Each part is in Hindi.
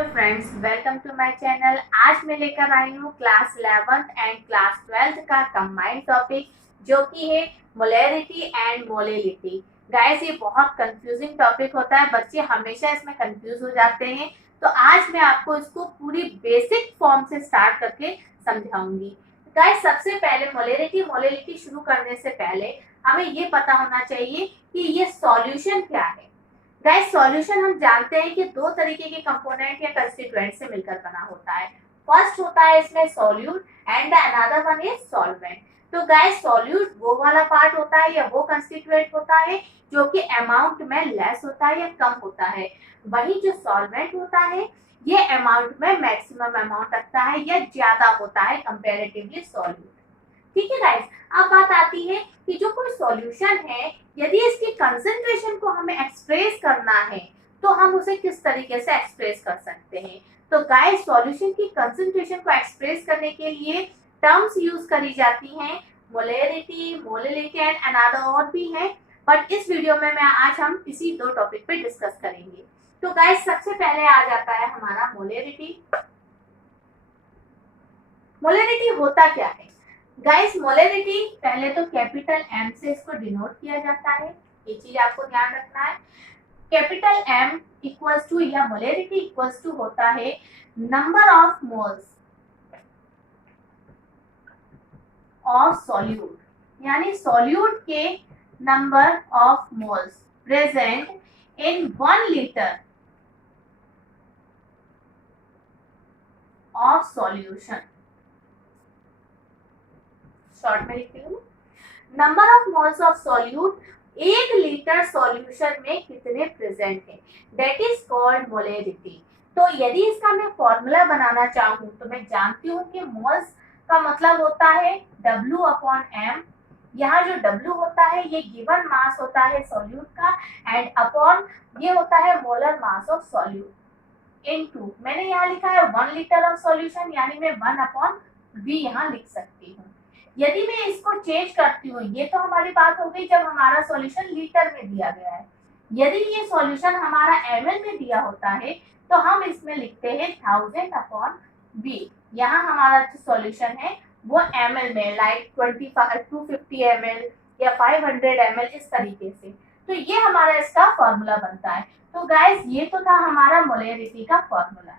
Hello friends, welcome to my channel. आज मैं लेकर आई हूँ class 11th and class 12th का कंबाइंड टॉपिक जो कि है मोलैरिटी एंड मोलेलिटी। गाइस, ये बहुत कंफ्यूजिंग टॉपिक होता है, बच्चे हमेशा इसमें कंफ्यूज हो जाते हैं। तो आज मैं आपको इसको पूरी बेसिक फॉर्म से स्टार्ट करके समझाऊंगी। गाइस, सबसे पहले मोलैरिटी मोलेलिटी शुरू करने से पहले हमें ये पता होना चाहिए कि ये सॉल्यूशन क्या है। गाइस, सॉल्यूशन हम जानते हैं कि दो तरीके के कंपोनेंट या कंस्टिट्यूएंट से मिलकर बना होता है। फर्स्ट होता है इसमें solute and the another one is solvent. तो गाइस, सॉल्यूट वो वाला पार्ट होता है या वो कंस्टिट्यूएंट होता है जो कि अमाउंट में लेस होता है या कम होता है। वही जो सॉल्वेंट होता है ये अमाउंट में मैक्सिमम अमाउंट रखता है या ज्यादा होता है कंपैरेटिवली सॉल्यूट। ठीक है गाइस, अब बात आती है कि जो कोई सॉल्यूशन है, यदि इसकी कंसंट्रेशन को हमें एक्सप्रेस करना है तो हम उसे किस तरीके से एक्सप्रेस कर सकते हैं। तो गाइस, सॉल्यूशन की कंसंट्रेशन को एक्सप्रेस करने के लिए टर्म्स यूज करी जाती हैं, मोलैरिटी, मोलेलिटी एंड अनदर और भी हैं, बट इस वीडियो में आज हम इसी दो टॉपिक पे डिस्कस करेंगे। तो गाइस, सबसे पहले आ जाता है हमारा मोलैरिटी। मोलैरिटी होता क्या है गाइस? मोलैरिटी पहले तो कैपिटल एम से इसको डिनोट किया जाता है, ये चीज आपको ध्यान रखना है। कैपिटल एम इक्वल्स टू या मोलैरिटी इक्वल्स टू होता है number of moles of solute, यानी सॉल्यूट के number of moles present in 1 litre of solution. Short में लिखती हूँ, number of moles of solute 1 litre solution में कितने प्रेजेंट है, दैट इज कॉल्ड मोलैरिटी। तो यदि इसका मैं फॉर्मूला बनाना चाहूँ तो मैं जानती हूँ कि मोल्स का मतलब होता है W अपॉन M। यहाँ जो W होता है ये गिवन मास होता है सॉल्यूट का, एंड अपॉन ये होता है molar mass of solute into, मैंने यहाँ लिखा है 1 लीटर ऑफ सॉल्यूशन, यानी मैं 1 अपॉन V यहाँ लिख सकती हूँ। यदि मैं इसको चेंज करती हूँ, ये तो हमारी बात हो गई जब हमारा सॉल्यूशन लीटर में दिया गया है। यदि ये सॉल्यूशन हमारा ml में दिया होता है तो हम इसमें लिखते हैं 1000 अपॉन V। यहाँ हमारा जो सॉल्यूशन है वो ml में, लाइक 250 ml या 500 ml, इस तरीके से। तो ये हमारा इसका फॉर्मूला बनता है। तो गाइस, ये तो था हमारा मोलैरिटी का फॉर्मूला।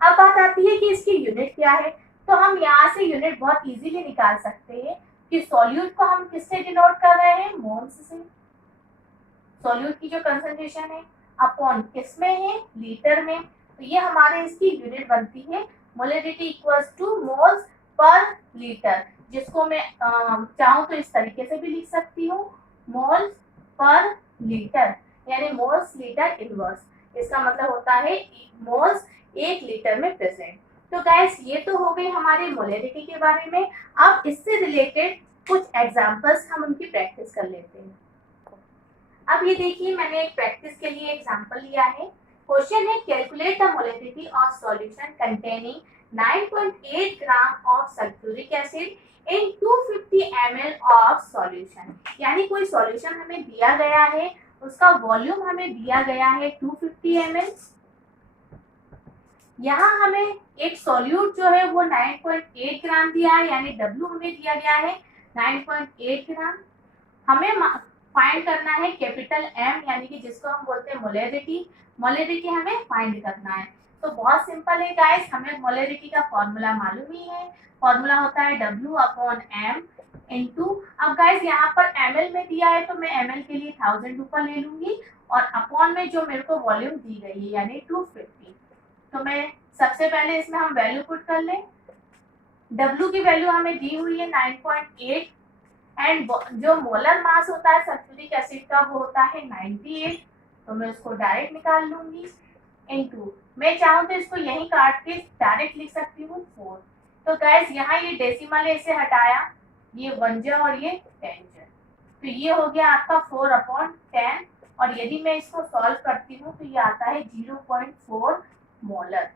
अब बात आती है कि इसकी यूनिट क्या है। तो हम यहाँ से यूनिट बहुत इजीली निकाल सकते हैं कि सॉल्यूट को हम किससे डिनोट कर रहे हैं, मोल्स से। सॉल्यूट की जो कंसंट्रेशन है अपॉन किसमें है, लीटर में। तो ये हमारे इसकी यूनिट बनती है molarity equals two moles per litre, जिसको मैं चाहूँ तो इस तरीके से भी लिख सकती हूँ, मोल्स पर लीटर, यानी मोल्स लीटर इनवर्स। इसका मतलब होता है मोल्स 1 लीटर में प्रेजेंट। तो गाइस, ये तो हो गई हमारी मोलैरिटी के बारे में। अब इससे रिलेटेड कुछ एग्जांपल्स हम उनकी प्रैक्टिस कर लेते हैं। अब ये देखिए, मैंने एक प्रैक्टिस के लिए एग्जांपल लिया है। क्वेश्चन है, calculate the molarity of solution containing 9.8 gram of sulphuric acid in 250 ml of solution. यानी कोई सॉल्यूशन हमें दिया गया है, उसका वॉल्यूम हमें दिया गया है 250 ml। यहाँ हमें एक सॉल्यूट जो है वो 9.8 ग्राम दिया है, यानी W हमें दिया गया है 9.8 ग्राम। हमें फाइंड करना है कैपिटल M, यानी कि जिसको हम बोलते हैं मोलैरिटी। मोलैरिटी हमें फाइंड करना है। तो बहुत सिंपल है गाइस, हमें मोलैरिटी का फॉर्मूला मालूम ही है। फॉर्मूला होता है W अपॉन M इनटू, अब गाइस यहाँ पर ml में दिया है तो मैं ml के लिए 1000 ऊपर ले लूंगी, और अपॉन में जो मेरे को वॉल्यूम दी गई है यानी 250। तो मैं सबसे पहले इसमें हम वैल्यू पुट कर लें। W की वैल्यू हमें दी हुई है 9.8, एंड जो मोलर मास होता है सल्फ्यूरिक एसिड का वो होता है 98। तो मैं उसको डायरेक्ट निकाल लूंगी, इनटू मैं चाहूँ तो इसको यहीं काट के डायरेक्ट लिख सकती हूँ 4। तो गाइस, यहाँ ये डेसिमल है, इसे हटाया, ये 1 जा और ये 10 जा, तो ये हो गया आपका 4 अपॉन 10। और यदि मैं इसको सॉल्व करती हूँ तो ये आता है 0.4 मोलर।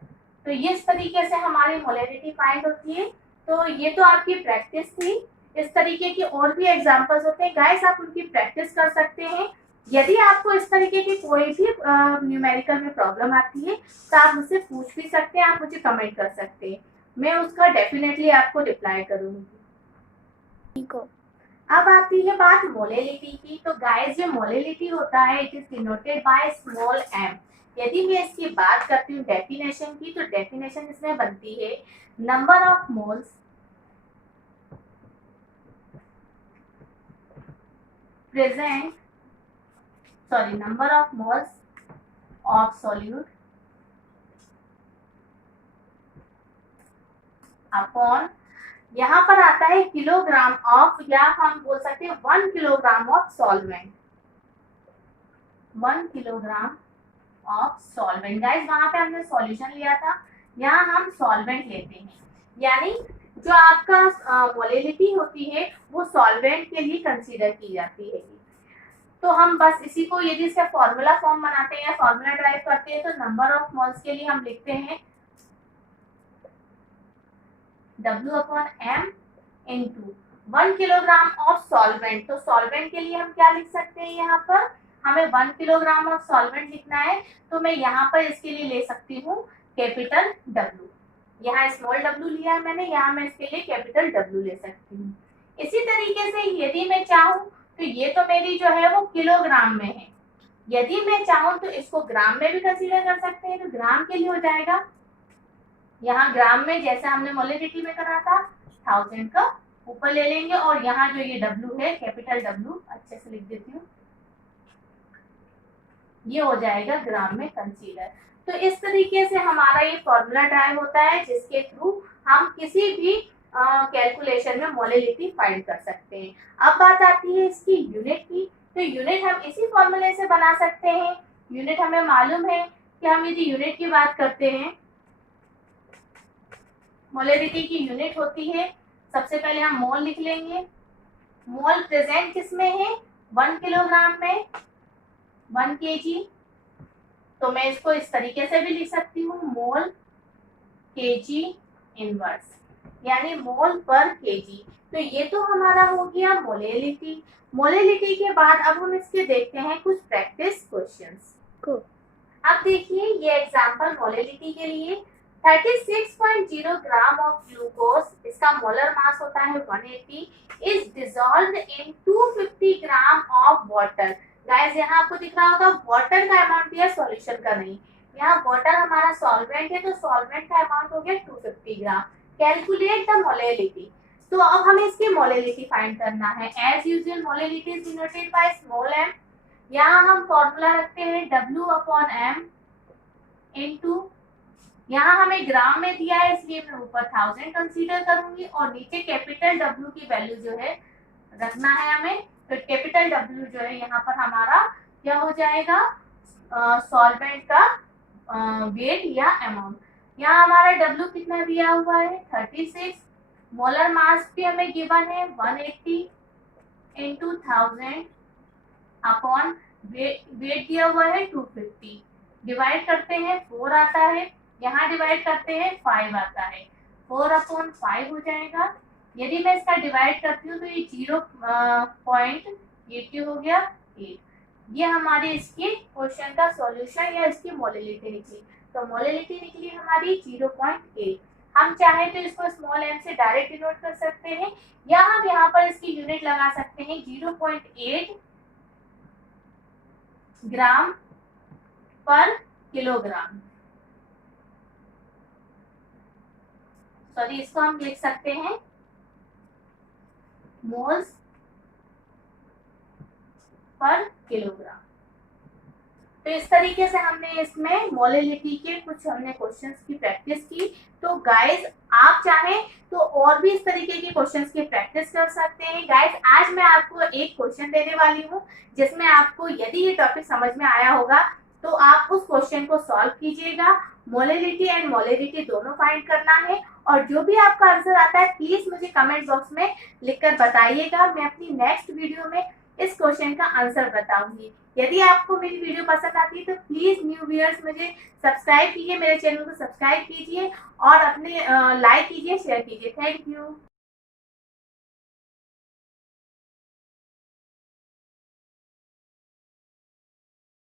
तो इस तरीके से हमारी मोलैरिटी फाइंड होती है। तो ये तो आपकी प्रैक्टिस थी। इस तरीके के और भी एग्जांपल्स होते हैं गाइस, आप उनकी प्रैक्टिस कर सकते हैं। यदि आपको इस तरीके की कोई भी न्यूमेरिकल में प्रॉब्लम आती है तो आप मुझसे पूछ भी सकते हैं, आप मुझे कमेंट कर सकते हैं, मैं उसका डेफिनेटली आपको रिप्लाई करूंगी। अब आती है बात मोलेलिटी की। तो गाइस जो मोलेलिटी होता है it is denoted by small m। यदि मैं इसकी बात करती हूँ डेफिनेशन की, तो डेफिनेशन इसमें बनती है number of moles present, sorry, number of moles of solute upon, यहाँ पर आता है किलोग्राम ऑफ, या हम बोल सकते हैं 1 kilogram of solvent, 1 kilogram of solvent. Guys वहां पे हमने सॉल्यूशन लिया था, यहाँ हम सॉल्वेंट लेते हैं, यानी जो आपका मोलेलिटी होती है वो सॉल्वेंट के लिए कंसीडर की जाती है। तो हम बस इसी को, यदि इसका फॉर्मूला फॉर्म बनाते हैं या फॉर्मूला ड्राइव करते हैं, तो नंबर ऑफ मोल्स के लिए हम लिखते हैं W/m into 1 kilogram of solvent. तो सॉल्वेंट के लिए हम क्या लिख सकते हैं, यहाँ पर हमें 1 किलोग्राम ऑफ सॉल्वेंट लिखना है, तो मैं यहाँ पर इसके लिए ले सकती हूँ कैपिटल W। यहाँ स्मॉल w लिया है मैंने, यहाँ मैं इसके लिए कैपिटल W ले सकती हूँ। इसी तरीके से यदि मैं चाहूँ तो ये तो मेरी जो है वो किलोग्राम में है, यदि मैं चाहूँ तो इसको ग्राम में भी कंसीडर कर सकते हैं, तो ग्राम के लिए हो जाएगा, यहाँ ग्राम में जैसे हमने मोलेलिटी में करा था 1000 का ऊपर ले लेंगे, और यहाँ जो ये W है कैपिटल W अच्छे से लिख देती हूँ, ये हो जाएगा ग्राम में कंसीडर। तो इस तरीके से हमारा ये फॉर्मूला ड्राइव होता है, जिसके थ्रू हम किसी भी कैलकुलेशन में मोलेलिटी फाइंड कर सकते हैं। अब बात आती है इसकी यूनिट की। तो यूनिट हम इसी फॉर्मूले से बना सकते हैं। यूनिट हमें मालूम है कि हम यदि यूनिट की बात करते हैं, मोलेलिटी की यूनिट होती है, सबसे पहले हम मोल लिख लेंगे। मोल प्रेजेंट किसमें है, 1 किलोग्राम में, 1 kg। तो मैं इसको इस तरीके से भी लिख सकती हूँ, मोल kg इनवर्स, यानी मोल पर केजी। तो ये तो हमारा हो गया मोलेलिटी। मोलेलिटी के बाद अब हम इसके देखते हैं कुछ प्रैक्टिस क्वेश्चंस को। अब देखिए ये एग्जांपल मोलेलिटी के लिए 36.0 ग्राम ऑफ ग्लूकोज, इसका मोलर मास होता है 180, is dissolved in 250 gram of water. Guys यहाँ आपको दिख रहा होगा वाटर का अमाउंट दिया, सॉल्यूशन का नहीं। यहाँ वाटर हमारा सॉल्वेंट है, तो सॉल्वेंट का अमाउंट हो गया 250 ग्राम। Calculate the molality. तो अब हमें इसकी मोलेलिटी फाइंड करना है। As usual molality is denoted by small m। यहाँ हम फॉर्मूला रखते हैं W/m इनटू, यहाँ हमें ग्राम में दिया है इसलिए मैं ऊपर 1000 कंसीडर करूंगी, और नीचे कैपिटल W की वैल्यू जो है रखना है हमें। तो कैपिटल W जो है यहाँ पर हमारा क्या हो जाएगा, सॉल्वेंट का वेट या अमाउंट। यहाँ हमारा W कितना दिया हुआ है 36, मोलर मास भी हमें गिवन है 180 इंटू 1000 अपॉन वेट दिया हुआ है 250, डिवाइड करते हैं 4 आता है, यहाँ डिवाइड करते हैं 5 आता है, 4/5 हो जाएगा। यदि मैं इसका डिवाइड करती हूँ तो ये 0.80 हो गया 8। ये हमारी इसके क्वेश्चन का सॉल्यूशन या इसकी मोलेलिटी निकली। तो मोलेलिटी निकली हमारी 0.8। हम चाहे तो इसको स्मॉल m से डायरेक्ट डिनोट कर सकते हैं, या हम यहाँ पर इसकी यूनिट लगा सकते हैं 0.8 ग्राम पर किलोग्राम। सॉरी, इसको हम लिख सकते हैं मोल्स पर किलोग्राम। तो इस तरीके से हमने इसमें मोलेलिटी के कुछ हमने क्वेश्चंस की प्रैक्टिस की। तो गाइस आप चाहें तो और भी इस तरीके के क्वेश्चंस की प्रैक्टिस कर सकते हैं। गाइस आज मैं आपको एक क्वेश्चन देने वाली हूँ, जिसमें आपको यदि ये टॉपिक समझ में आया होगा तो आप उस क्वेश्चन को सॉल्व कीजिएगा। मोलेलिटी एंड मोलेलिटी दोनों फाइंड करना है, और जो भी आपका आंसर आता है प्लीज मुझे कमेंट बॉक्स में लिखकर बताइएगा। मैं अपनी नेक्स्ट वीडियो में इस क्वेश्चन का आंसर बताऊंगी। यदि आपको मेरी वीडियो पसंद आती है तो प्लीज न्यू व्यूअर्स मुझे सब्सक्राइब कीजिए, मेरे चैनल को सब्सक्राइब कीजिए और अपने लाइक कीजिए, शेयर कीजिए। Thank you.